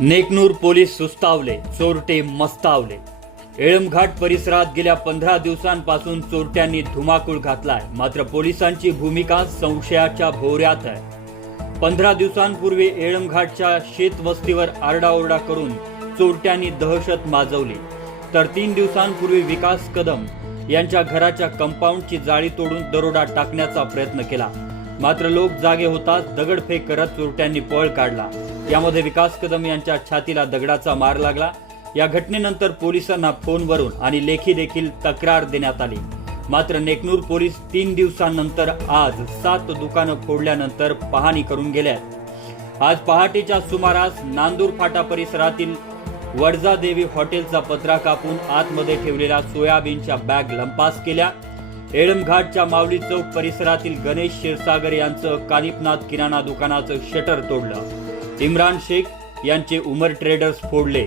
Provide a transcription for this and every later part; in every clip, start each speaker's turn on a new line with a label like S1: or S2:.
S1: Neknoor police सुस्तावले चोरटे मस्तावले. एळमघाट परिसरात गेल्या पंधरा दिवसांपासून चोरट्यांनी धुमाकूळ घातलाय. मात्र पोलिसांची भूमिका संशयाच्या भोवऱ्यात आहे. पंधरा दिवसांपूर्वी एळमघाटच्या शेतवस्तीवर आरडाओरडा करून चोरट्यांनी दहशत माजवली. तर तीन दिवसांपूर्वी विकास कदम यांच्या घराच्या कंपाऊंडची जाळी तोडून दरोडा टाकण्याचा प्रयत्न केला. मात्र लोक जागे होताच दगडफेक करत चोरट्यांनी पळ काढला. यामध्ये विकास कदम यांच्या छातीला दगडाचा मार लागला. या घटनेनंतर पोलिसांना फोनवरून आणि लेखी देखील तक्रार देण्यात आली. मात्र नेकनूर पोलीस तीन दिवसांनंतर आज सात दुकानं फोडल्यानंतर पाहणी करून गेल्या. आज पहाटेच्या सुमारास नांदूर फाटा परिसरातील वडजा देवी हॉटेलचा पत्रा कापून आतमध्ये ठेवलेल्या सोयाबीनच्या बॅग लंपास केल्या. एळमघाटच्या मावली चौक परिसरातील गणेश क्षीरसागर यांचं कानिपनाथ किराणा दुकानाचं शटर तोडलं. इम्रान शेख यांचे उमर ट्रेडर्स फोडले.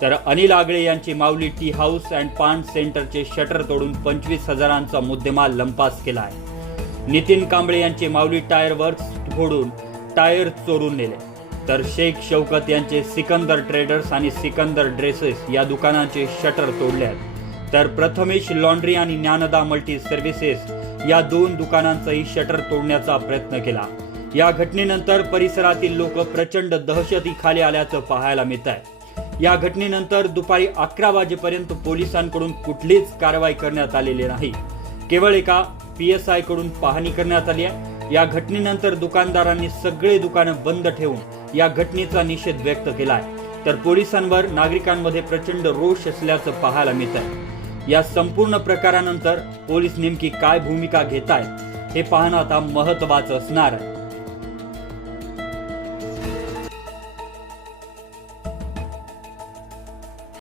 S1: तर अनिल आगळे यांची माऊली टी हाऊस अँड पान सेंटरचे शटर तोडून पंचवीस हजारांचा मुद्देमाल लंपास केला आहे नितीन कांबळे यांचे माऊली टायर वर्क्स फोडून टायर चोरून नेले. तर शेख शौकत यांचे सिकंदर ट्रेडर्स आणि सिकंदर ड्रेसेस या दुकानांचे शटर तोडले आहेत तर प्रथमेश लॉन्ड्री आणि ज्ञानदा मल्टी सर्व्हिसेस या दोन दुकानांचाही शटर तोडण्याचा प्रयत्न केला. या घटनेनंतर परिसरातील लोक प्रचंड दहशतीखाली आल्याचं पाहायला मिळत आहे. या घटनेनंतर दुपारी अकरा वाजेपर्यंत पोलिसांकडून कुठलीच कारवाई करण्यात आलेली नाही. केवळ एका पी एस आयकडून पाहणी करण्यात आली आहे. या घटनेनंतर दुकानदारांनी सगळे दुकानं बंद ठेवून या घटनेचा निषेध व्यक्त केला आहे. तर पोलिसांवर नागरिकांमध्ये प्रचंड रोष असल्याचं पाहायला मिळत आहे. या संपूर्ण प्रकारानंतर पोलीस नेमकी काय भूमिका घेत आहेत हे पाहणं आता महत्वाचं असणार आहे.